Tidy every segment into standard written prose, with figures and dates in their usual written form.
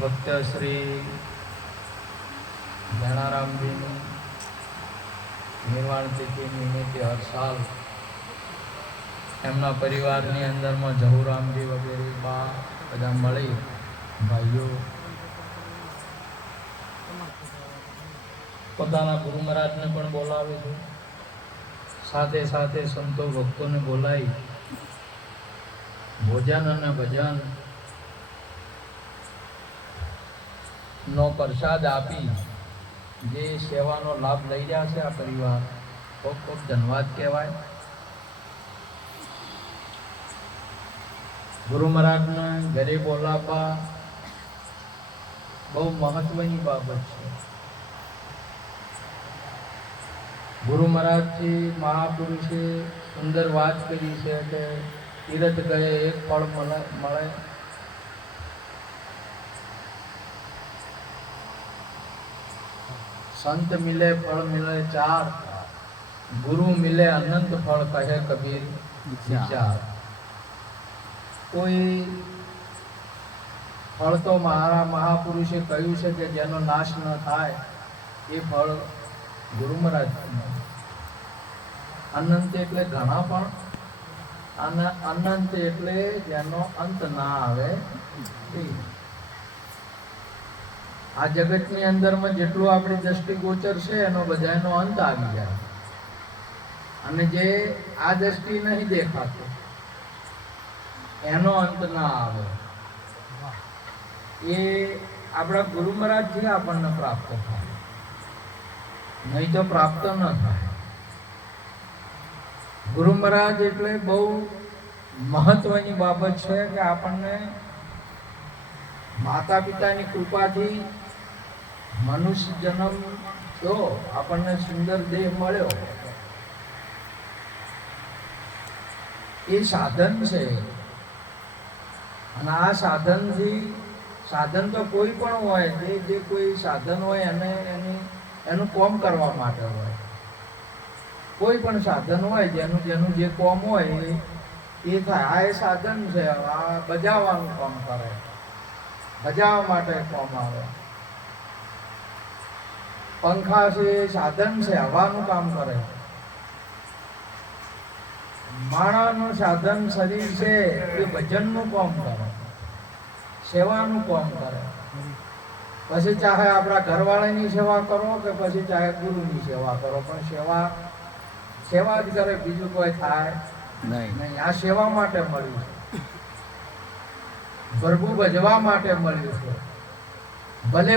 ભક્ત શ્રી જણારામજીની નિર્વાણ તિથિ નિમિત્તે હર સાલ એમના પરિવારની અંદરમાં જહુરામજી વગેરે બા બધા મળી ભાઈઓ પોતાના ગુરુ મહારાજને પણ બોલાવે છે, સાથે સાથે સંતો ભક્તોને બોલાવી ભોજન અને ભજન નો પ્રસાદ આપી જે સેવાનો લાભ લઈ રહ્યા છે આ પરિવાર ખૂબ ખૂબ ધન્યવાદ કહેવાય. ગુરુ મહારાજના ઘરે બોલાવવા બહુ મહત્વની બાબત છે. ગુરુ મહારાજથી મહાપુરુષે સુંદર વાત કરી છે કે તીરથ ગયે એક ફળ મળે, संत मिले फल मिले चार, गुरु मिले अनंत फल कहे कबीर विचार. कोई फल तो मारा महापुरुषे कह્યું છે કે જેનો નાશ ન થાય એ ફળ ગુરુ મહારાજ. અનંત એટલે ઘણા પણ, અને અનંત એટલે જેનો અંત ના આવે. આ જગતની અંદરમાં જેટલું આપણી દ્રષ્ટિગોચર છે એનો બધાનો અંત આવી જાય, અને જે આ દ્રષ્ટિ નહીં દેખાતો એનો અંત ના આવે. એ આપણા ગુરુ મહારાજથી આપણને પ્રાપ્ત થાય, નહીં તો પ્રાપ્ત ન થાય. ગુરુ મહારાજ એટલે બહુ મહત્વની બાબત છે કે આપણને માતા પિતાની કૃપાથી મનુષ્ય જન્મ થયો, આપણને સુંદર દેહ મળ્યો. એ સાધન છે, અને આ સાધનથી, સાધન તો કોઈ પણ હોય, જે કોઈ સાધન હોય એને એનું કોમ કરવા માટે હોય. કોઈ પણ સાધન હોય જેનું જે કોમ હોય એ થાય. આ એ સાધન છે, આ બજાવવાનું કામ કરે, બજાવવા માટે કોમ આવે. પંખા છે સાધન છે, હવાનું કામ કરે. માણસનું સાધન શરીર છે એ ભજનનું કામ કરે, સેવાનું કામ કરે. પછી ચાહે આપણા ઘરવાળાની સેવા કરો કે પછી ચાહે ગુરુની સેવા કરો, પણ સેવા જ કરે, બીજું કોઈ થાય નહીં. આ સેવા માટે મળ્યું છે, પ્રભુ ભજવા માટે મળ્યું છે. ભલે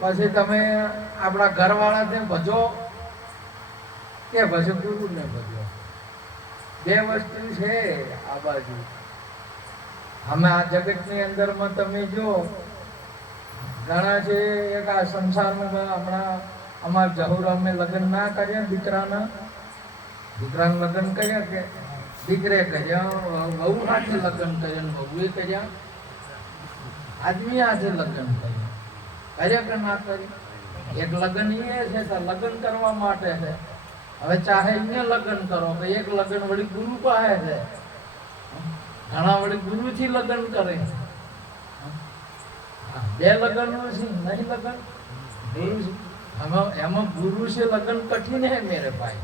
પછી તમે આપણા ઘરવાળાને ભજો કે પછી ગુરુને ભજો, બે વસ્તુ છે આ બાજુ. અમે આ જગતની અંદરમાં તમે જો ઘણા છે, એક આ સંસારમાં હમણાં અમારા જહુરામે લગ્ન ના કર્યા, દીકરાના લગ્ન કર્યા કે દીકરે કર્યા, વહુ હાથે લગ્ન કર્યા, વહુએ કર્યા, આદમી હાથે લગ્ન કર્યા કે ના કરી. એક લગ્ન એ છે તો લગ્ન કરવા માટે છે. હવે ચાહે અહીંયા લગ્ન કરો કે એક લગ્ન વળી ગુરુ પાસે છે, ઘણા વળી ગુરુથી લગ્ન કરે. બે લગ્ન છે નહીં, લગ્ન ગુરુ એમાં ગુરુ છે લગ્ન કઠિન હે મેરે ભાઈ.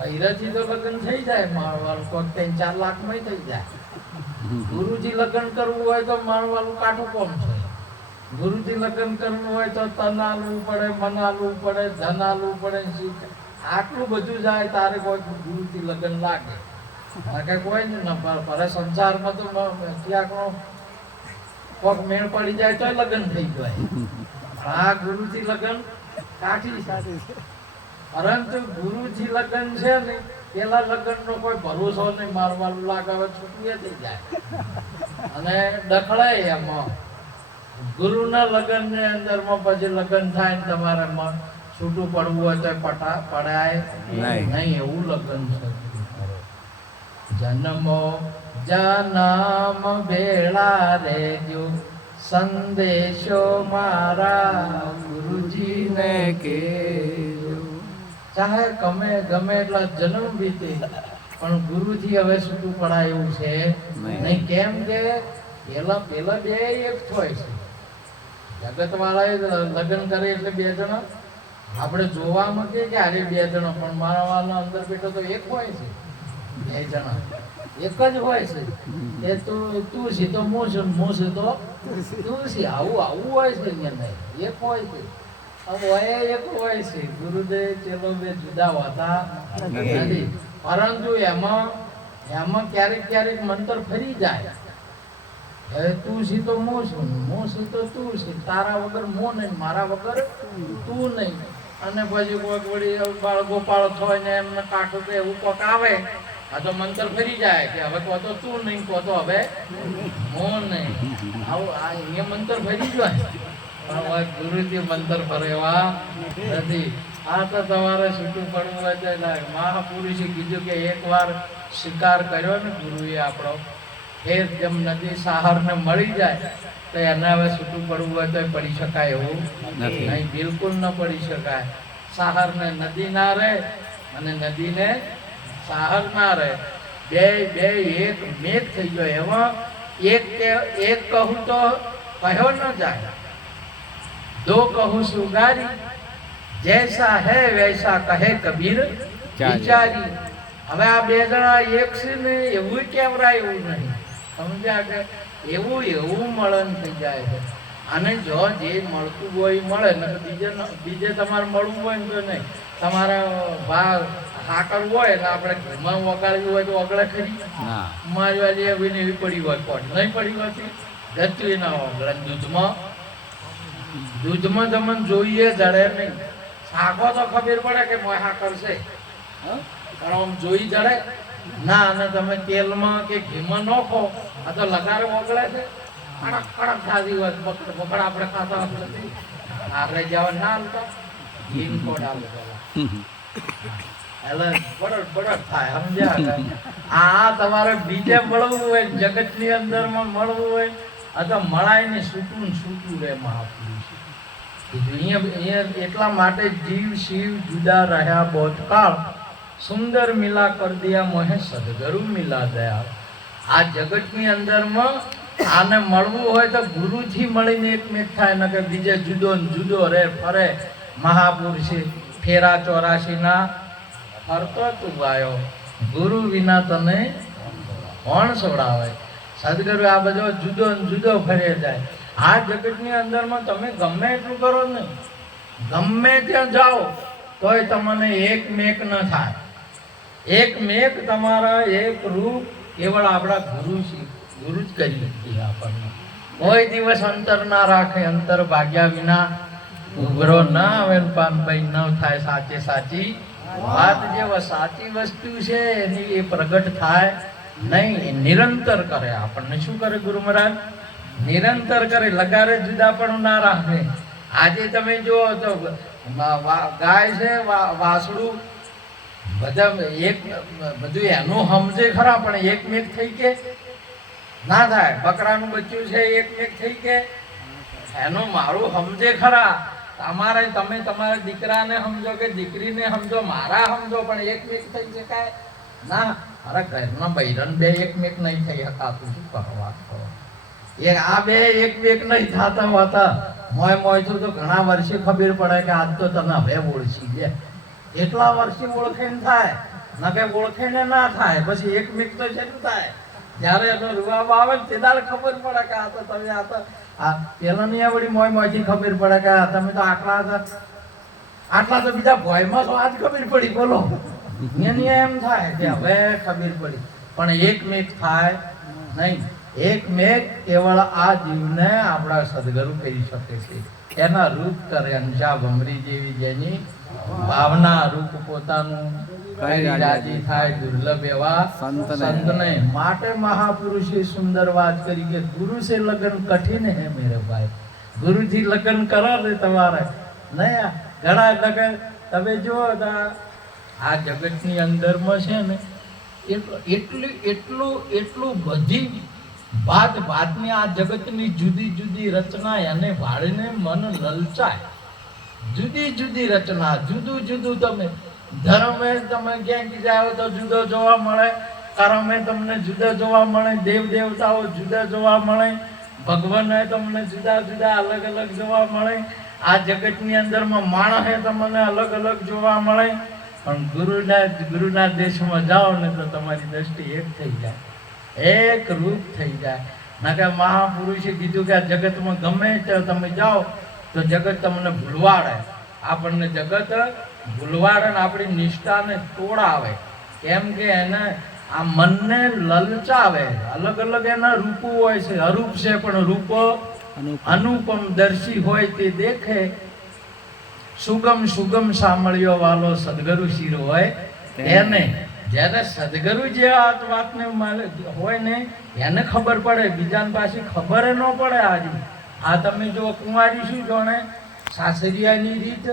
હીરાથી તો લગ્ન થઈ જાય, મારવાળું કોઈ 3-4 લાખમાં થઈ જાય. ગુરુજી લગ્ન કરવું હોય તો મારવાળું કાઠું કોમ છે. ગુરુજી લગ્ન કરવું હોય તો તન આલવું પડે, મન આલવું પડે, ધન આલવું પડે. આટલું બધું જાય તારે કોઈ ગુરુથી લગ્ન લાગે. કે કોઈ ને ભલે સંસારમાં તો ક્યાંકનો કોક મેળ પડી જાય તો લગ્ન થઈ જાય. આ ગુરુથી લગ્ન કાઠી સાથે છે. પરંતુ ગુરુજી લગ્ન છે ને, પેલા લગ્ન નો કોઈ ભરોસો નહીં, મારવાલું લાગે છૂટીએ થઈ જાય અને ડખડાય. એમાં ગુરુના લગ્ન ની અંદર માં પછી લગ્ન થાય ને તમારે છૂટું પડવું હોય તો પડાય નહીં, એવું લગ્ન છે. જન્મો જન્મ ભેળા રેજો, સંદેશો મારા ગુરુજીને કહેજો. ચાહે ગમે એટલા જન્મ વીતે પણ ગુરુથી હવે છૂટું પડાય એવું છે નહીં. કેમ કે પેલા બે એક હોય છે, જગત વાળાએ લગ્ન કરે એટલે બે જણા આપણે જોવામાં કે અરે બે જણા, પણ મારા વાળા અંદર બેઠો તો એક હોય છે, બે જણા એક જ હોય છે. એ તું છે તો હું છું, હું છે તો તું છે, આવું હોય છે એની અંદર એક હોય છે. એક હોય છે. ગુરુદેવ ચેલો બે જુદા હોતા નથી, પરંતુ એમાં ક્યારેક મંતર ફરી જાય. હવે તું છે તો હું છું, હું છે તો તું છે, તારા વગર હું નહીં, મારા વગર તું નહીં. અને પછી કોઈક વળી ગોપાળ થાય ને એમને કાઠું કે એવું કોક આવે, આ તો મંતર ફરી જાય કે હવે કહો તો તું નહીં, કહો તો હવે હું નહીં. આવું અહીંયા મંતર ફરી જાય, પણ ગુરુજી મંતર ફરેવા નથી. આ તો તમારે છૂટું પડવું હોય તો મહાપુરુષે કીધું કે એકવાર શિકાર કર્યો ને ગુરુએ આપણો, એ જેમ નદી સાહરને મળી જાય તો એને હવે છૂટું પડવું હોય તો પડી શકાય એવું નહીં, બિલકુલ ન પડી શકાય. સાહરને નદી ના રહે અને નદીને સાહર ના રહે, બે એક મેઘ થઈ ગયો. એમાં એક કહું તો કહ્યો ન જાય, દો કહું સુગારી, જૈસા હૈ વૈસા કહે કબીર વિચારી. હવે આ બે જણા એક છે ને એવું કેવરાય એવું નહીં, સમજ્યા કે એવું મળન થઈ જાય છે. અને જો જે મળતું હોય મળે ને બીજે તમારે મળવું હોય ને તો નહીં. તમારે ભાગ સાકર હોય ને આપણે ઘરમાં વગાડવી હોય તો વગડે ખરી, મારી વાળી એવી પડી હોય કોટ નહીં પડી હોતી, ગચવી ના વગડે. દૂધમાં તમને જોઈએ જડે નહીં, શાકો તો ખબર પડે કે મોય સાકર છે, પણ આમ જોઈ જડે ના. અને તમે તેલમાં કે ઘીમાં નોખો, આ તો લગારે વગડે છે, કડક કડક ખાધી હોય બકડ આપણે ખાતા નથી, આપણે જવા ના હાલતા ઘી કોડ આવે એટલે બળદ થાય, સમજ્યા? આ તમારે બીજે મળવું હોય, જગતની અંદરમાં મળવું હોય, આ તો મળાય ને છૂટું રહે. મહાપુરુષ અહીંયા એટલા માટે જીવ શિવ જુદા રહ્યા બહુત કાળ, સુંદર મિલા કર દિયા મોહે સદગુરુ મિલા દયા. આ જગતની અંદરમાં આને મળવું હોય તો ગુરુથી મળીને એકમેક થાય, ન કે બીજે જુદો રે ફરે. મહાપુરુષે ફેરા 84 ફરતો તું આવ્યો, ગુરુ વિના તને કોણ છોડાવે. સદગુરુ આ બધો જુદો ફરે જાય. આ જગતની અંદરમાં તમે ગમે એટલું કરો ને, ગમે ત્યાં જાઓ તોય તમને એકમેક ન થાય. એકમેક તમારા એક રૂપ કેવળ આપણા ગુરુ છે, ગુરુ જ કરી નથી આપણને. કોઈ દિવસ અંતર ના રાખે, અંતર ભાગ્યા વિના ઉભરો ના આવે. પાનભાઈ ન થાય સાચે સાચી વાત. જેવા સાચી વસ્તુ છે એની એ પ્રગટ થાય નહીં, નિરંતર કરે. આપણને શું કરે ગુરુ મહારાજ? નિરંતર કરે, લગારે જુદા પણ ના રાખે. આજે તમે જુઓ તો ગાય છે, વાસડું બધા એક બધું એનું સમજે ખરા, પણ એકમેક થઈ કે ના થાય. બકરાનું બચ્ચું છે એકમેક થઈ કે એનું મારું સમજે ખરા. તમારે તમે તમારા દીકરાને સમજો કે દીકરીને સમજો, મારા સમજો, પણ એકમેક થઈ શકાય ના. અરે ઘરના બૈરન બે એકમેક નહીં થઈ શકાતું, શું કરવા? આ બે એકમેક નહીં થતા હોતા મોય તો ઘણા વર્ષે ખબર પડે કે આજ તો તને હવે ઓળખી દે. એટલા વર્ષે ઓળખીને થાય, ન કે ઓળખીને ના થાય. પછી એકમેક તો શરૂ થાય જ્યારે એનો રૂવાબ આવે ને તે દાળ ખબર પડે કે આ તો તમે આ તો આ પેલાની આવડી મોયથી ખબર પડે કે તમે તો આટલા તો બીજા ભયમાં તો આજ ખબર પડી. બોલો એની એમ થાય કે હવે ખબર પડી, પણ એકમેક થાય નહીં. એકમેક કેવળ આ જીવને આપણા સદગુરુ કરી શકે છે. એના રૂપ કરે અંશા ભમરી જેવી, જેની ભાવના રૂપ પોતાનું રાજી થાય, દુર્લભ એવા સંતને. માટે મહાપુરુષે સુંદર વાત કરી કે ગુરુ સે લગન કઠિન હે મેરે ભાઈ. ગુરુથી લગન કરો ને તમારે નહીં. ઘણા લગન તમે જુઓ આ જગતની અંદરમાં છે ને એટલું બધી ભાતની આ જગતની જુદી રચના એને ભાળીને મન લલચાય. જુદી રચના, જુદું તમે ધર્મે તમે ક્યાંક જાઓ તો જુદો જોવા મળે, કર્મે તમને જુદા જોવા મળે, દેવ દેવતાઓ જુદા જોવા મળે, ભગવાન તમને જુદા જુદા અલગ અલગ જોવા મળે, આ જગતની અંદરમાં માણસે તમને અલગ અલગ જોવા મળે, પણ ગુરુના દેશમાં જાઓ ને તો તમારી દ્રષ્ટિ એક થઈ જાય, એક રૂપ થઈ જાય. ના કે મહાપુરુષે કીધું કે આ જગતમાં ગમે ત્યાં તમે જાઓ તો જગત તમને ભૂલવાડે, આપણને જગત ભૂલવાડે ને આપણી નિષ્ઠાને તોડાવે. કેમ કે એને આ મનને લલચાવે. અલગ અલગ એના રૂપો હોય છે, અરૂપ છે પણ રૂપો અનુપમ દર્શી હોય તે દેખે. સુગમ સુગમ સાંભળ્યો વાલો સદગુરુ શિર હોય એને. જ્યારે સદગુરુ જે આ વાતને હોય ને એને ખબર પડે, બીજાને પાછી ખબર ન પડે. આજે આ તમે જો કુંવારી શું જોણે સાસરિયાની રીત,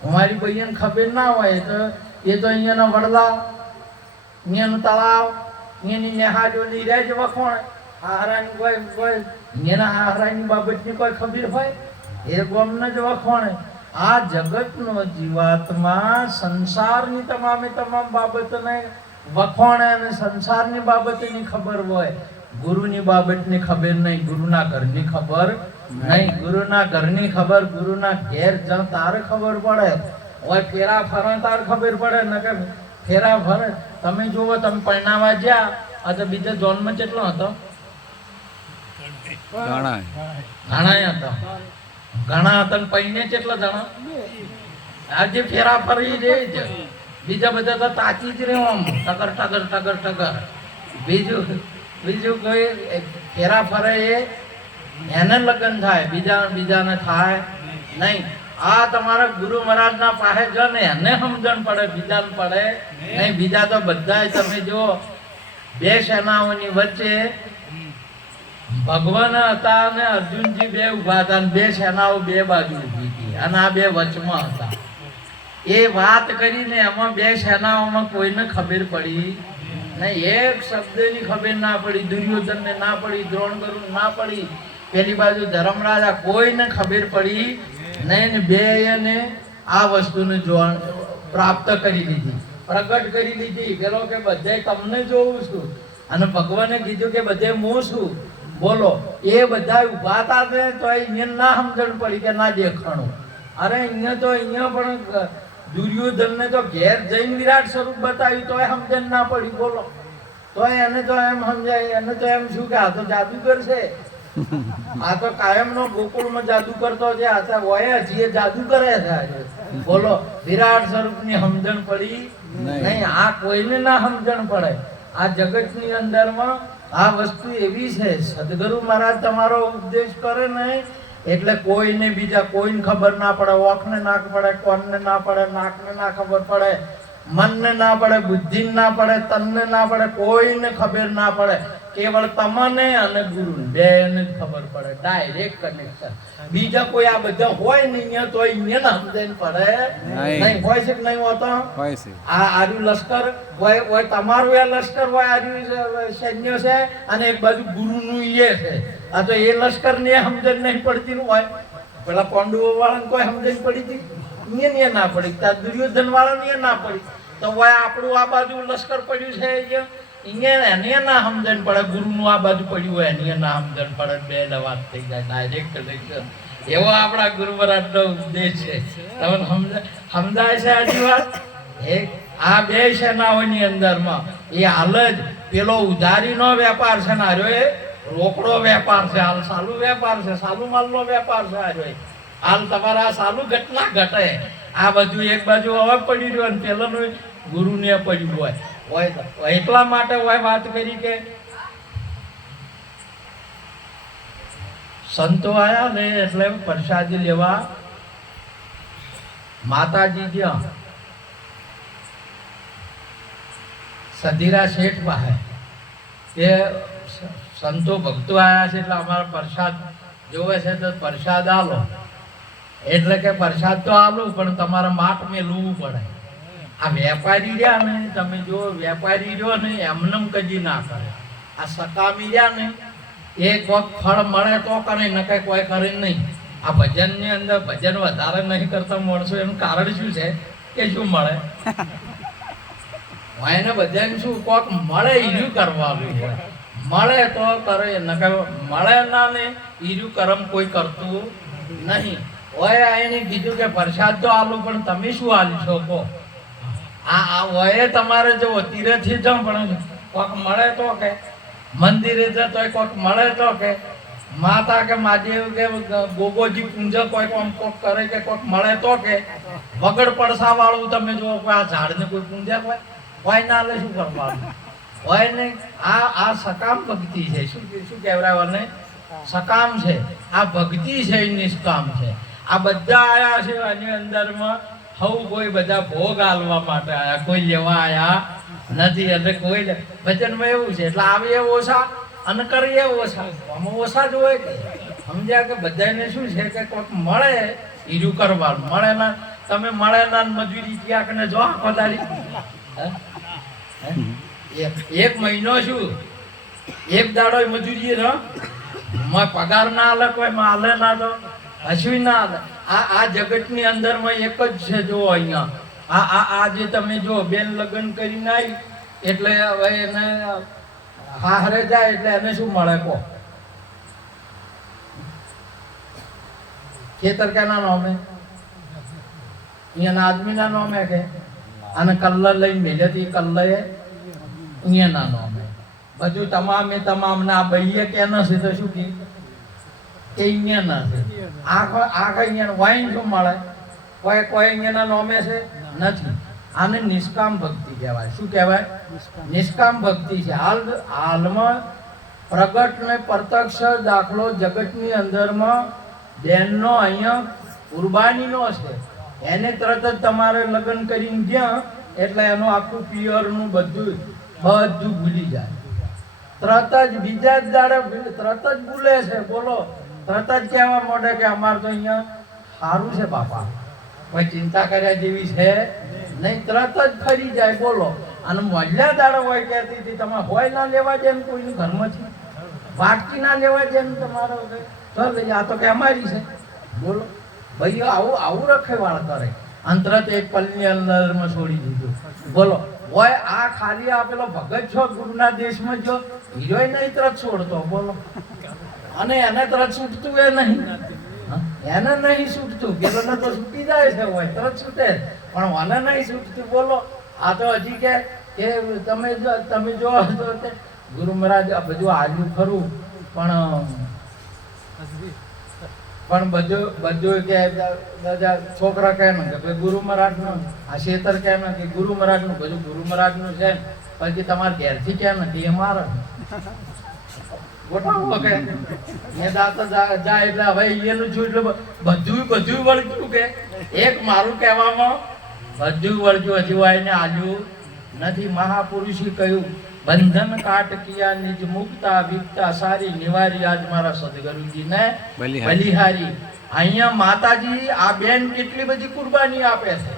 કુંવારી ભાઈને ખબર ના હોય તો એ તો અહીંયાના વડલા, અહીંયાનું તળાવ, અહીંયાની નેહારીઓની રેજ વખોણે, હારાની કોઈ અહીંયાના હારાની બાબતની કોઈ ખબર હોય એ ગોમને જ વખોણે. આ જગતનો જીવાત્મા સંસારની તમામે તમામ બાબતને વખોણે અને સંસારની બાબતની ખબર હોય, ગુરુની બાબતની ખબર નહીં, ગુરુના ઘરની ખબર નહીં. ગુરુના ઘરની ખબર ગુરુના ઘેર જ તારે ખબર પડે. હોય ફેરા ફરે તારે ખબર પડે ને કે ફેરા ફરે. તમે જુઓ, તમે પરણાવા જ્યાં આ તો બીજો જન્મ કેટલો હતો? ઘણા હતા, ઘણા હતા. પૈને કેટલા જણા? આજે ફેરા ફરી રે છે, બીજા બધા તો તાચી જ રહ્યો આમ ટગર ટગર ટગર ટગર. બીજું કોઈ ફેરા ફરે એને લગ્ન થાય, બીજાને થાય નહીં. આ તમારા ગુરુ મહારાજના પાસે જો ને એને સમજણ પડે, બીજાને પડે નહીં. બીજા તો બધા તમે જો બે સેનાઓની વચ્ચે ભગવાન હતા અને અર્જુનજી બે ઉભા હતા, બે સેનાઓ બે બાજુ ઉભી હતી અને આ બે વચમાં હતા. એ વાત કરીને એમાં બે સેનાઓમાં કોઈને ખબર પડી નહીં, એક શબ્દની ખબર ના પડી. દુર્યોધનને ના પડી, દ્રોણગરુને ના પડી, પેલી બાજુ ધર્મરાજા, કોઈને ખબર પડી નહીં. બે એને આ વસ્તુને પ્રાપ્ત કરી લીધી, પ્રગટ કરી લીધી. પેલો કે બધે તમને જોઉં છું અને ભગવાને કીધું કે બધે હું છું. બોલો, એ બધા ઉભા હતા તો અહીંયા ના સમજણ પડી કે ના દેખાણું. અરે અહીંયા તો અહીંયા પણ દુર્યોધનને તો ઘેર જઈને વિરાટ સ્વરૂપ બતાવ્યું તો સમજણ ના પડી. બોલો, તો એને તો એમ સમજાય, એને તો એમ શું કે આ તો જાદુગર છે, આ તો કાયમનો ગોકુળમાં જાદુ કરતો છે, આ તો હોય હજી જાદુ કરે છે. બોલો, વિરાટ સ્વરૂપની સમજણ પડી નહીં. આ કોઈને ના સમજણ પડે. આ જગતની અંદરમાં આ વસ્તુ એવી છે, સદગુરુ મહારાજ તમારો ઉપદેશ કરે ને એટલે કોઈને બીજા કોઈને ખબર ના પડે, ઓખને ના પડે, કોનને ના પડે, નાકને ના ખબર પડે, મનને ના પડે, બુદ્ધિને ના પડે, તનને ના પડે, કોઈને ખબર ના પડે. કેવળ તમને અને ગુરુને બેને જ ખબર પડે, ડાયરેક્ટ કનેક્શન. બીજા કોઈ આ બધા હોય નહીં તો અહીંયા સમજણ પડે નહીં. હોય છે કે નહીં હોતો? આ આર્યું લશ્કર હોય, તમારું એ લશ્કર હોય, આર્યું સૈન્ય છે અને એક બાજુ ગુરુનું એ છે. આ તો એ લશ્કર ને સમજણ નહીં પડતી હોય. પેલા પાંડવો વાળાને કોઈ સમજણ પડી હતી? અહીંયા ના પડી. ત્યાં દુર્યોધન વાળાને ના પડી. તો હોય આપણું આ બાજુ લશ્કર પડ્યું છે અહીંયા એને ના સમજણ પડે, ગુરુનું આ બાજુ પડ્યું હોય એને ના સમજણ પડે. બે વાત થઈ જાય, ડાયરેક્ટ કનેક્શન. એવો આપણા ગુરુ મહારાજનો ઉપદેશ છે. તમને સમજાય છે આજી વાત? આ બે સેનાઓની અંદરમાં એ હાલ જ પેલો ઉધારીનો વેપાર છે ને આર્યો એ રોકડો વેપાર છે. હાલ સાલુ વેપાર છે, સાલુ માલનો વેપાર છે આર્યો. હાલ તમારા સાલુ ઘટના ઘટે. આ બધું એક બાજુ હવે પડી રહ્યું અને પેલાનું ગુરુને પડ્યું હોય. એટલા માટે હોય વાત કરી કે સંતો આયા ને એટલે પ્રસાદી લેવા માતાજી ત્યાં સધીરા શેઠ પાસે એ સંતો ભક્તો આયા છે એટલે અમારા પ્રસાદ જોવે છે તો પ્રસાદ આલો. એટલે કે પ્રસાદ તો આલું પણ તમારે માટ મેલવું પડે. આ વેપારી રહ્યા ને, તમે જો વેપારી રહ્યો ને એમને કદી ના કરે. આ સકામી રહ્યા ને એ કોઈક ફળ મળે તો કરે, ન કઈ કોઈ કરે નહીં. આ ભજનની અંદર ભજન વધારે નહીં કરતા માણસો, એનું કારણ શું છે કે શું મળે? એને ભજન શું કોક મળે એનું કરવાનું હોય. મળે તો કરે, નકર મળે ના ને ઈરું કર્મ કોઈ કરતું નહીં. ઓય એને કીધું કે પ્રસાદ તો આલું, પણ તમે શું આલી છો કહો? આ ઓય તમારે જો તીરેથી જાઉં પણ કોક મળે તો કે, મંદિરે જતો કોક મળે તો કે, માતા કે મહાદેવ કે ગોગોજી પૂંજા કોઈ કોમ કોક કરે કે કોક મળે તો કે, વગર પડસા વાળું તમે જો આ ઝાડને કોઈ પૂંજ્યા કોઈ ના લે શું કરવાનું હોય ને? આ સકામ ભક્તિ છે. શું કહેવાય ને? સકામ છે. આ ભક્તિ છે, નિષ્કામ છે. આ બધા આયા છે આની અંદરમાં હવ કોઈ બધા ભોગ આલવા માટે આયા, કોઈ લેવા આયા નથી. એટલે કોઈ ભજનમાં એવું છે એટલે આવીએ ઓછા અને કરીએ ઓછા. આમાં ઓછા જ હોય કે સમજ્યા? કે બધાને શું છે કે કોઈક મળે ઈરું કરવાનું, મળે ના તમે મળે ના મજૂરી ક્યાંક ને જો આખો દાડી એક મહિનો શું એક દાડો મજૂરી પગાર ના આલે, કોઈ માલે ના તો હસવી ના આલે. આ જગતની અંદરમાં એક જ છે. જો અહીંયા આ જે તમે જો બેન લગ્ન કરીને આવી એટલે હવે એને હારે જાય એટલે એને શું મળે કહો? ખેતર કેના નામે? અહીંયાના આદમીના નામે કે અને કલ્લર લઈને મેલેથી કલ્લર અહીંયાના નામે. બધું તમામ ના ભાઈએ કે નથી તો શું કે અહીંયા નથી. આખો અહીંયા વાઈન શું મળે? કોઈ અહીંયાના નામે છે નથી. આને નિષ્કામ ભક્તિ કહેવાય. શું કહેવાય? નિષ્કામ ભક્તિ છે. હાલમાં પ્રગટ ને પ્રત્યક્ષ દાખલો જગતની અંદરમાં બેનનો અહીંયા કુરબાનીનો છે. એને તરત જ તમારે લગ્ન કરીને જ્યાં એટલે એનું આખું પિયરનું બધું ભૂલી જાય. તરત જ બીજા જ દાડે તરત જ ભૂલે છે. બોલો, તરત જ કહેવા માંડે કે અમારે તો અહીંયા સારું છે બાપા, કોઈ ચિંતા કર્યા જેવી છે નહીં. તરત જ ફરી જાય. બોલો, અને મહિલા દાડો હોય કહેતી હતી તમે હોય ના લેવા જાય ને કોઈનું ઘરમાંથી વાટકી ના લેવા જાય ને તમારો તો આ તો કે અમારી છે. બોલો ભાઈ, આવું રખેવાળ કરે. અંતરત એક પલની અંદરમાં છોડી દીધું. બોલો, હોય આ ખાલી આપેલો ભગત છો ગુરુના દેશમાં જો હીરોય નહીં તરત છોડતો. બોલો, અને એને તરત છૂટતું એ નહીં, એને નહીં છૂટતું. પેલોને તો છૂટી જાય છે, હોય તરત છૂટે, પણ મને નહીં છૂટતું. બોલો, આ તો હજી કે તમે જો તો ગુરુ મહારાજ બધું આજનું ખરું, પણ બધું કે છોકરા કહે ને કે ગુરુ મહારાજનું, આ શેતર કહે ને કે ગુરુ મહારાજનું, બધું ગુરુ મહારાજનું છે. પછી તમારે ઘેરથી કહે ને કે એ મારા ગોઠાવો કે એ દાંત જાય એટલે હવે એનું છું એટલે બધું વળગ્યું કે એક મારું કહેવામાં બધું વળગ્યું. હજુ આઈને આલ્યું નથી. મહાપુરુષે કહ્યું બંધન કાટ કિયા નિજ મુક્તા વિકતા સારી નિવારી આજ મારા સદગુરુજીને બલિહારી. અહીંયા માતાજી આ બેન કેટલી બધી કુરબાની આપે છે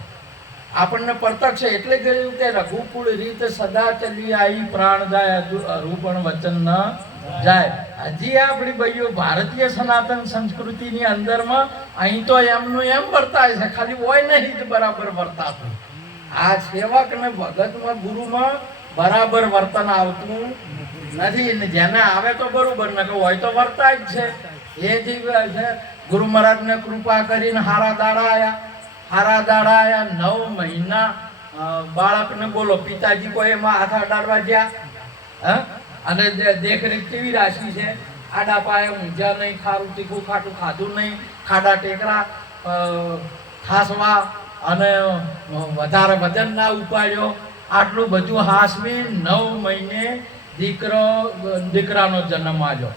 આપણને પ્રત્યક્ષ. એટલે કહ્યું કે રઘુકુળ રીત સદા ચલી આવી પ્રાણ જાય રૂપણ વચન ન જાય. હજી આપણી ભાઈઓ ભારતીય સનાતન સંસ્કૃતિની અંદરમાં અહીં તો એમનું એમ વર્તાય છે, ખાલી હોય નહીં જ બરાબર વર્તાતું. આ સેવક ને ભગતમાં ગુરુમાં બરાબર વર્તન આવતું નથી. જેને આવે તો બરોબર, ને હોય તો વર્તાય જ છે. એથી છે ગુરુ મહારાજને કૃપા કરીને હારા દાડા આયા. 9 મહિના બાળકને બોલો પિતાજી કોઈ એમાં હાથ અડાડવા ગયા. અને દેખરેખ કેવી રાશિ છે? આડા પાયે ઊંઝા નહીં, ખારું તીખું ખાટું ખાધું નહીં, ખાડા ટેકરા ખાસવા અને વધારે વજન ના ઉપાડ્યો. આટલું બધું હાસવી 9 મહિને દીકરાનો જન્મ આવ્યો.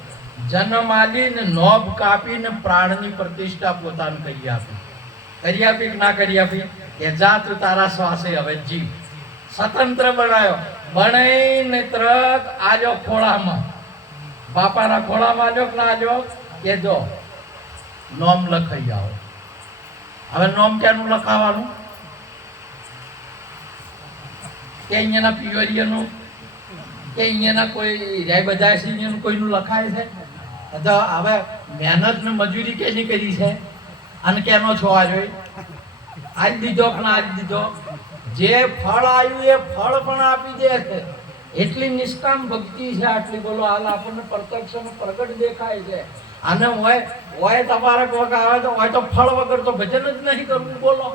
જન્મ આલીને નોબ કાપીને પ્રાણની પ્રતિષ્ઠા પોતાને કરી આપી કે ના કરી આપી? કે જાત તારા શ્વાસે હવે જીવ. સ્વતંત્ર બનાવ્યો. બનાવીને તરત આલ્યો ખોળામાં, બાપાના ખોળામાં આલ્યો કે ના આલ્યો? કે જો નોમ લખાઈ આવો. હવે નોમ ક્યાંનું લખાવાનું? કે અહીંયાના પિયરિયાનું કે અહીંયાના કોઈ રાય બધા છે કોઈનું લખાય છે? તો હવે મહેનત ને મજૂરી કેની કરી છે અને કેનો છો આવ્યો? આજ દીધો પણ આજ દીધો. જે ફળ આવ્યું એ ફળ પણ આપી દે છે. એટલી નિષ્કામ ભક્તિ છે આટલી. બોલો હાલ આપણને પ્રત્યક્ષમાં પ્રગટ દેખાય છે. અને હોય તમારે કોઈક આવે તો હોય તો ફળ વગર તો ભજન જ નહીં કરવું. બોલો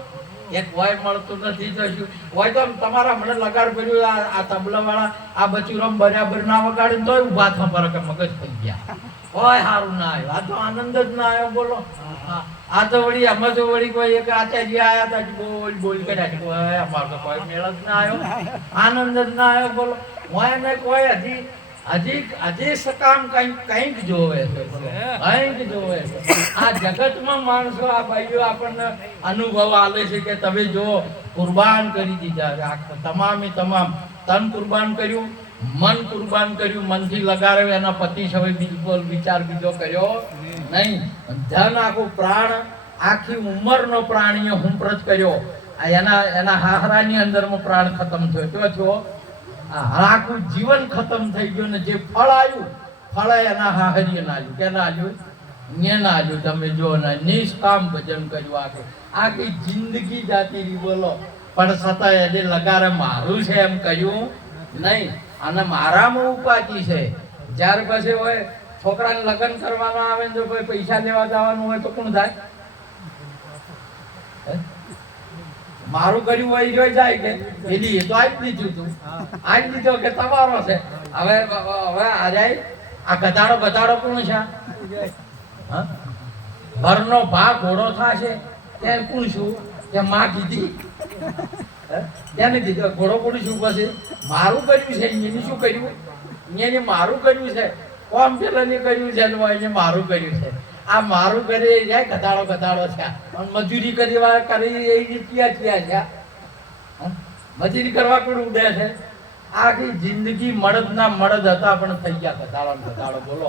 એક હોય મળતું નથી તો શું હોય તો તમારા મને લગાડ કર્યું આ તબલા વાળા આ બચુરમ બરાબર ના વગાડે તોય ઉભા થવા કે મગજ થઈ ગયા હોય સારું ના આવ્યું. આ તો આનંદ જ ના આવ્યો. બોલો આ તો વળી અમે તો વળી કોઈ એક આચાર્ય આયા હતા બોલ કર્યા અમારે તો કોઈ મેળ જ ના આવ્યો, આનંદ જ ના આવ્યો. બોલો હોય ને કોઈ હજી સકામ કંઈક જોવે છે. કંઈક જોવે છે. આ જગતમાં માણસો આ ભાઈઓ આપણને અનુભવ આલે છે કે તમે જો કુરબાન કરી દીધા, તમામે તમામ તન કુરબાન કર્યું, મન કુરબાન કર્યું, મનથી લગાડ્યું, એના પતિ સવે બિલકુલ વિચાર બીજો કર્યો નહીં. ધન આખું પ્રાણ આખી ઉંમરનો પ્રાણીએ હુંપ્રત કર્યો. એના હાહરાની અંદરમાં પ્રાણ ખતમ થયો. કેવો થયો? આખું જીવન ખતમ થઈ ગયું ને જે ફળ આવ્યું ફળ એના હાહરીએ ના આવ્યું. કે ના આવ્યું? ને ના આવ્યું. તમે જો ને નિષ્કામ ભજન કર્યું. આખી જિંદગી જાતી રહી. બોલો પણ છતાં એને લગારે મારું છે એમ કહ્યું નહીં. અને મારામાં ઉપાધિ છે. ત્યાર પછી હોય છોકરાને લગ્ન કરવાનો આવે ને જો કોઈ પૈસા લેવા જવાનું હોય તો કોણ થાય? મારું કર્યું હોય જોઈ જાય કે એની તો આજ દીધું તું આજ દીધો કે તમારો છે. હવે આ જાય આ ગધાડો કોણ છે? ઘરનો ભાગ ઘોડો થશે ત્યાં કોણ છું? કે માં કીધી ત્યાં દીધો ઘોડો કોણ છું? પછી મારું કર્યું છે એની શું કર્યું? એને મારું કર્યું છે. કોમ પેલાની કર્યું છે એને મારું કર્યું છે. આ મારું કરી જાય ગધાડો છે. મજૂરી કરી એ ક્યાં છે? મજૂરી કરવા કોણ ઉડે છે? આખી જિંદગી મળદ ના મળદ હતા પણ થઈ ગયા ગધાડો. બોલો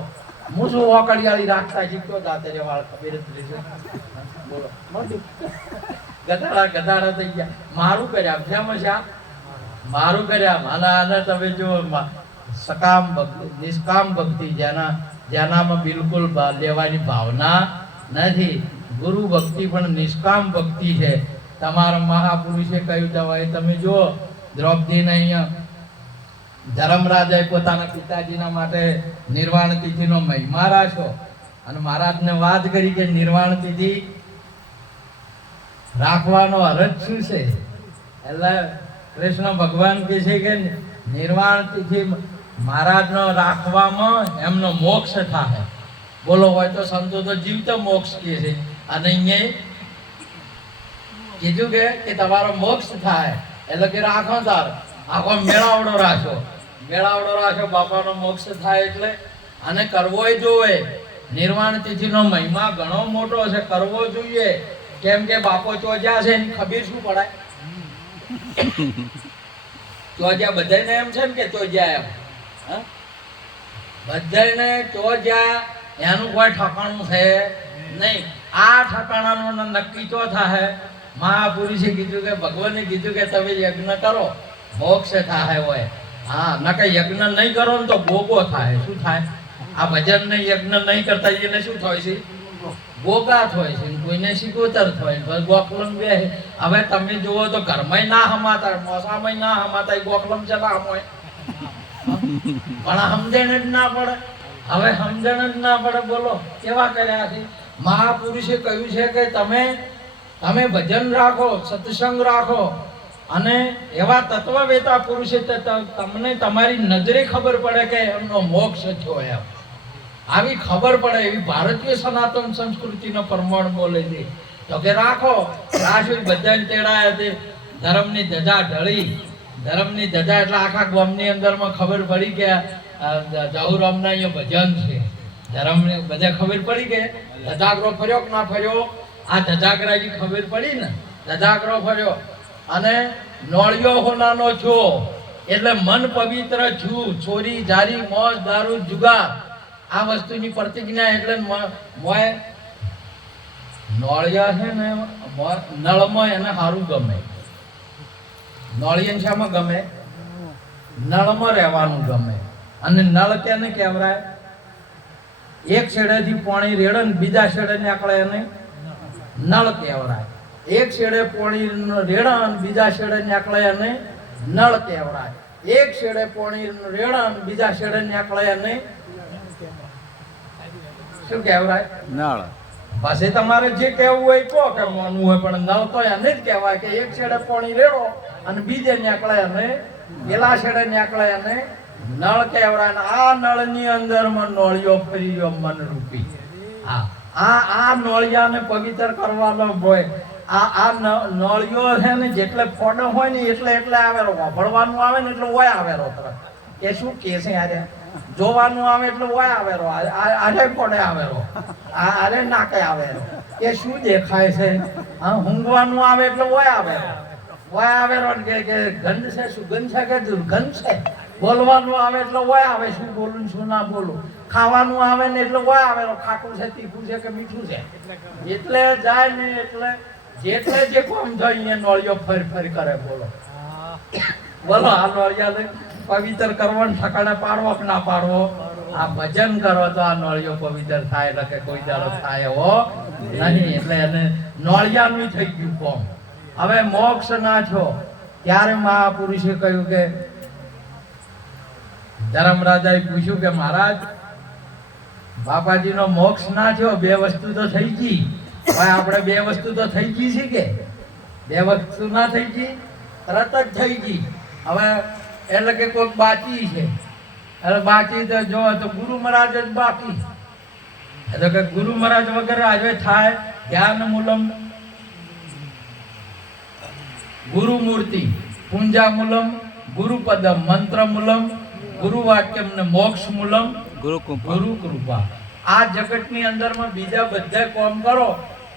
હું શું ઓકળિયાળી રાખતા શીખતો દાતે વાળ ખબર જ રહેશે. બોલો ગધાડા થઈ ગયા. મારું કર્યા જેમ છે મારું કર્યા. આના તમે જો સકામ ભક્તિ નિષ્કામ ભક્તિ જેનામાં બિલકુલ લેવાની ભાવના નથી. ગુરુ ભક્તિ પણ નિષ્કામ ભક્તિ છે. તમારા મહાપુરુષે કહ્યું તો તમે જુઓ દ્રૌપદીને અહીંયા ધર્મરાજાએ પોતાના પિતાજીના માટે નિર્વાણ તિથિનો મહિમા રાખ્યો અને મહારાજને વાત કરી કે નિર્વાણ તિથિ રાખવાનો અર્થ શું છે? એટલે કૃષ્ણ ભગવાન કહે છે કે નિર્વાણ તિથિ મહારાજનો રાખવામાં એમનો મોક્ષ થાય. બોલો હોય તો સંતો તો જીવતો મોક્ષ કહે છે અને અહીંયા કીધું કે તમારો મોક્ષ થાય એટલે કે રાખો તાર આખો મેળાવડો રાખો બાપાનો મોક્ષ થાય એટલે. અને કરવોય જોવે. નિર્વાણ તિથિનો મહિમા ઘણો મોટો છે, કરવો જોઈએ. કેમ કે બાપો ચોજ્યા છે એની ખબર શું પડાય? ચોજ્યા બધાને એમ છે ને કે ચોજ્યા એમ બધાને ચોજ્યા એનું કોઈ ઠકાણું છે નહીં. આ ઠકાણાનું નક્કી તો થાય. મહાપુરુષે કીધું કે ભગવાને કીધું કે તમે યજ્ઞ કરો મોક્ષ થાય હોય. હા ન કઈ યજ્ઞ નહીં કરો ને તો ભોગો થાય. શું થાય? આ ભજન ને યજ્ઞ નહીં કરતા એને શું થાય છે? ભોગા થાય છે. કોઈને શીખોતર થાય ગોખલમ બે. હવે તમે જુઓ તો ઘરમાં ના હમાતા મોસામાં ના હમાતા ગોખલમ ચલા હોય પણ સમજણ જ ના પડે. હવે સમજણ જ ના પડે. બોલો કેવા કર્યા છે? મહાપુરુષે કહ્યું છે કે તમે ભજન રાખો, સત્સંગ રાખો અને એવા તત્વવેતા પુરુષે તમને તમારી નજરે ખબર પડે કે એમનો મોક્ષ થયો એમ. આવી ખબર પડે એવી ભારતીય સનાતન સંસ્કૃતિનો પ્રમાણ બોલે છે. તો કે રાખો બધાને તેડાયા તે ધર્મની ધજા ઢળી. ધર્મની ધજા એટલે આખા ગામની અંદરમાં ખબર પડી કે જહુરામના અહીંયા ભજન છે. ધર્મને બધા ખબર પડી કે ધજાગરો ફર્યો કે ના ફર્યો? આ ધજાગરાજી ખબર પડી ને ધજાગરો ફર્યો અને નોળિયો હોનાનો છો એટલે મન પવિત્ર છું. ચોરી જારી મોજ દારૂ જુગાર આ વસ્તુની પ્રતિજ્ઞા. એટલે નોળિયા છે ને નળમાં એને સારું ગમે. નોળિયા શામાં ગમે? નળમાં રહેવાનું ગમે. અને નળ કેને કહેવાય? એક છેડેથી પાણી રેડે ને બીજા છેડે નીકળે એને નળ કહેવાય. એક છેડે પાણી રેડે અને બીજા છેડે નીકળે એને નળ કહેવાય. એક શેડે પોણી રેડા અને બીજા શેડે નીકળે નહીં. શું કહેવાય? નળ. પછી તમારે જે કહેવું હોય કહો કે મોનું હોય, પણ નળ તો એને જ કહેવાય કે એક શેડે પોણી રેડો અને બીજે નીકળે અને પેલા શેડે નીકળે અને નળ કહેવાય. અને આ નળની અંદરમાં નળિયો ફરી ગયો મનરૂપી. આ નળિયાને પવિત્ર કરવાનો હોય. આ નળિયો છે ને જેટલે ફોડો હોય ને એટલે આવેલો વાપરવાનું આવે ને એટલે હોય આવેલો તરત કે શું કે છે આજે જોવાનું આવે એટલે હોય આવેલો આરે ફોડે આવેલો આરે નાકે આવેલો કે શું દેખાય છે. ઊંઘવાનું આવે એટલે હોય આવેલો કે ગંધ છે સુગંધ છે કે દુર્ગંધ છે. બોલવાનું આવે એટલે હોય આવે શું બોલું શું ના બોલું. ખાવાનું આવે ને એટલે હોય આવેલો ખાટું છે તીખું છે કે મીઠું છે. એટલે જાય ને એટલે જેટલે જે કોમ થાય નળિયો ફરી કરે. બોલો આ નળિયાને પવિત્ર કરવાનો ઠકાણે પાડવો કે ના પાડવો. આ ભજન કરો તો આ નળિયો પવિત્ર થાય એટલે કે કોઈ દાડો થાય એવો નહીં. એટલે એને નળિયાનું થઈ ગયું કોમ. હવે મોક્ષ ના છો ત્યારે મહાપુરુષે કહ્યું કે ધર્મરાજાએ પૂછ્યું કે મહારાજ બાપાજીનો મોક્ષ ના થયો, બે વસ્તુ તો થઈ ગઈ. ભાઈ આપણે બે વસ્તુ તો થઈ ગઈ છે કે બે વસ્તુ ના થઈ ગઈ? તરત જ થઈ ગઈ. હવે એટલે કે કોઈક બાકી છે એટલે બાકી તો જો તો ગુરુ મહારાજ જ બાકી. એટલે કે ગુરુ મહારાજ વગર આજે થાય ધ્યાન મૂલમ ગુરુ મૂર્તિ, પૂંજા મૂલમ ગુરુપદમ, મંત્ર મૂલમ ગુરુ વાક્યમ ને મોક્ષ મૂલમ ગુરુ કૃપા. આ જગતની અંદરમાં બીજા બધા કામ કરો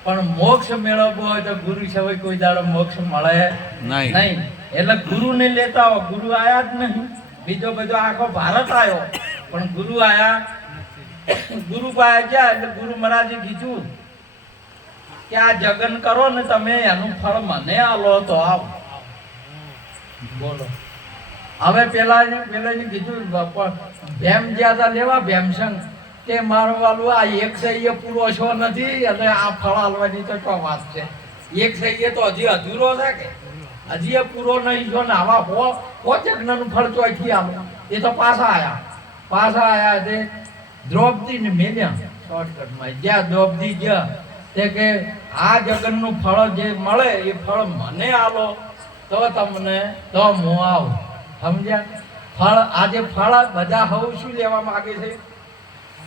પણ મોક્ષ મેળવવો હોય તો ગુરુ સિવાય કોઈ દાડો મોક્ષ મળે નહીં. એટલે ગુરુને લેતા હો. ગુરુ આયા જ નહીં. બીજો બધો આખો ભારત આવ્યો પણ ગુરુ આયા. ગુરુ પાસે ગયા એટલે ગુરુ મહારાજે કીધું કે આ જગન કરો ને તમે એનું ફળ મને આલો તો આવ. બોલો હવે પેલા કીધું ભેમ જ્યાં હતા લેવા ભેમસંગ કે મારો વાલું આ એક સહીએ પૂરો છો નથી અને આ ફળ આલવાની તો શું વાત છે. એક સહીએ તો હજી અધૂરો છે કે હજી એ પૂરો નહીં છો ને આવા હો યજ્ઞનું ફળ ચોથી આલો. એ તો પાછા આયા તે દ્રૌપદી ને મેલ્યા શોર્ટકટમાં. જ્યાં દ્રૌપદી ગયા તે કે આ જગનનું ફળ જે મળે એ ફળ મને આલો તો તમને તો હું આવું. સમજ્યા? ફળ આજે ફળ બધા હવે શું લેવા માંગે છે?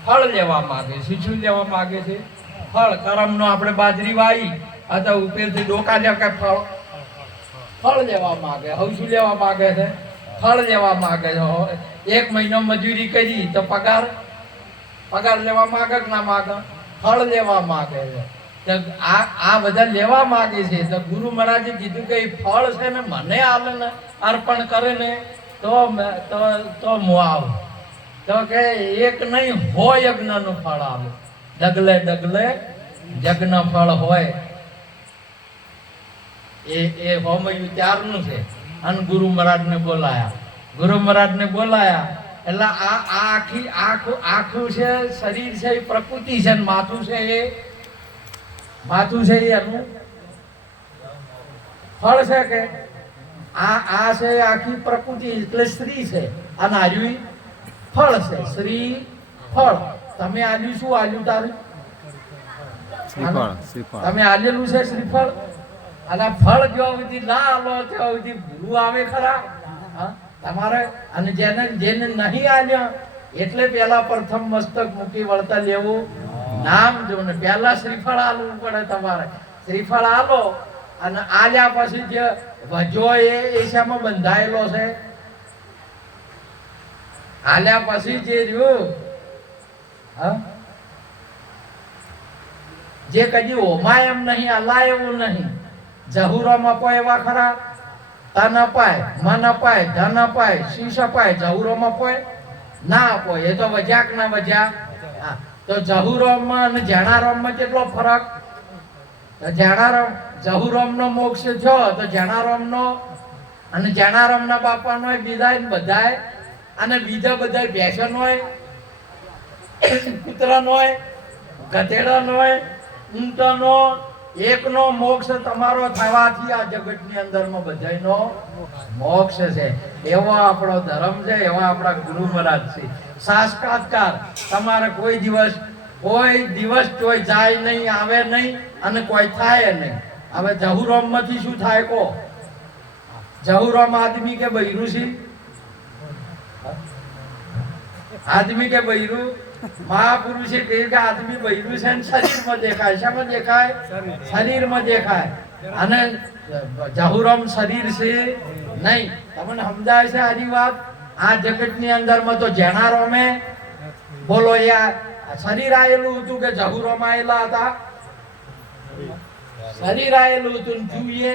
ફળ લેવા માંગે છે. શું લેવા માંગે છે? ફળ. કરમનો આપણે બાજરી વાવી અથવા ઉપરથી ડોકા લે કે ફળ લેવા માંગે. હવે શું લેવા માંગે છે? ફળ લેવા માંગે છે. એક મહિનો મજૂરી કરી તો પગાર લેવા માંગે કે ના માંગે? ફળ લેવા માંગે છે. આ બધા લેવા માંગે છે. તો ગુરુ મહારાજે કીધું કે ફળ છે ને મને આલે ને અર્પણ કરે ને તો હું આવું. તો કે એક નહીં હો યજ્ઞનું ફળ આવે. ડગલે ડગલે યજ્ઞ ફળ હોય. એ હોમયું ત્યારનું છે. અને ગુરુ મહારાજને બોલાયા એટલે આ આખું છે શરીર છે એ પ્રકૃતિ છે. માથું છે એનું ફળ છે કે આ છે આખી પ્રકૃતિ એટલે સ્ત્રી છે અને આર્યું ફળ છે. શ્રી ફળ. તમે આલ્યું શું આલ્યું? તારું તમે આલેલું છે શ્રીફળ. અને ફળ જો સુધી ના આલો ત્યાં સુધી ગુરુ આવે ખરા તમારે. અને જેને નહીં આલ્યા એટલે પેલા પ્રથમ મસ્તક મૂકી વળતા લેવું નામ જો ને પેલા શ્રીફળ આલવું પડે તમારે. શ્રીફળ આલો અને આલ્યા પછી જે વજો એ શામાં બંધાયેલો છે? આલ્યા પછી જે રહ્યું જે કદી ઓમાય એમ નહીં અલાય એવું નહીં. જહુરોમાં કોઈ એવા ખરા? તન અપાય, મન અપાય, ધન અપાય, શીશ અપાય. જહુરોમાં કોઈ ના અપાય. એ તો વજાક ના વજા. તો જહુરોમાં અને જણારોમમાં કેટલો ફરક? જહુરોમનો મોક્ષ થયો તો જણારોમનો અને જણારોમના બાપાનો બીજા બધાય અને બીજા બધા ભેંસનો કૂતરાનો ગધેડાનો ઊંટનો એકનો મોક્ષ તમારો થવાથી આ જગતની અંદરમાં બધાયનો મોક્ષ છે. એવો આપણો ધર્મ છે, એવા આપણા ગુરુ મહારાજ છે. સાક્ષાત્કાર તમારે કોઈ દિવસ કોઈ જાય નહીં, આવે નહીં અને કોઈ થાય નહીં. હવે જહુરામ માંથી શું થાય કો? જહુરામ આદમી કે બૈરું છે? આદમી કે બૈરું? મહાપુરુષે કહ્યું કે આદમી બૈરું છે ને શરીરમાં દેખાય. શામાં દેખાય? શરીરમાં દેખાય. અને જહુરામ શરીર છે નહીં. તમને સમજાય છે આની વાત? આ જગતની અંદરમાં તો જેના રોમે બોલો યાર શરીર આયેલું હતું કે જહુરામ આયેલા હતા? શરીર આયેલું હતું. જોઈએ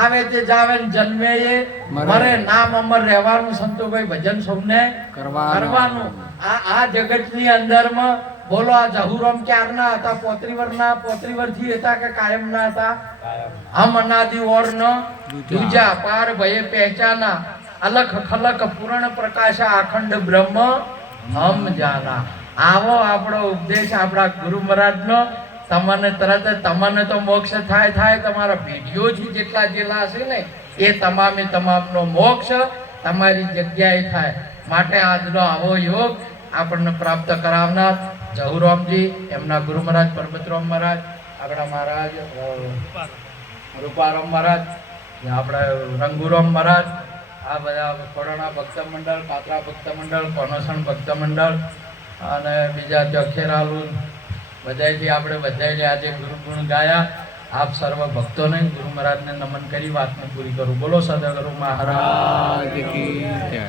આવે તે જાવે ને જન્મે એ મરે, નામ અમર રહેવાનું. સંતોભાઈ ભજન સૌને કરવાનું. આ જગતની અંદરમાં બોલો આ જહુરામ ક્યારના હતા? 35 વર્ષના 35 વર્ષથી હતા કે કાયમના હતા? હમ અનાદિ ઓર ન દૂજા પાર ભયે પહેચાના, અલખ ખલક પૂર્ણ પ્રકાશ અખંડ બ્રહ્મ હમ જાના. આવો આપણો ઉપદેશ આપણા ગુરુ મહારાજનો. તમને તરત તમને તો મોક્ષ થાય. તમારા પેઢીઓથી જેટલા હશે ને એ તમામનો મોક્ષ તમારી જગ્યાએ થાય. માટે આજનો આવો યોગ આપણને પ્રાપ્ત કરાવનાર જહુરામજી, એમના ગુરુ મહારાજ પરબતરામ મહારાજ, આપણા મહારાજ રૂપારામ મહારાજ, આપણા રંગુરામ મહારાજ, આ બધા કોરોના ભક્ત મંડળ, પાત્રા ભક્ત મંડળ, કોનસણ ભક્ત મંડળ અને બીજા ખેરાલુ બધાથી આપણે બધાને આજે ગુરુ ગુણ ગાયા. આપ સર્વ ભક્તોને ગુરુ મહારાજને નમન કરી વાતને પૂરી કરું. બોલો સદગુરુ મહારાજ કી જય.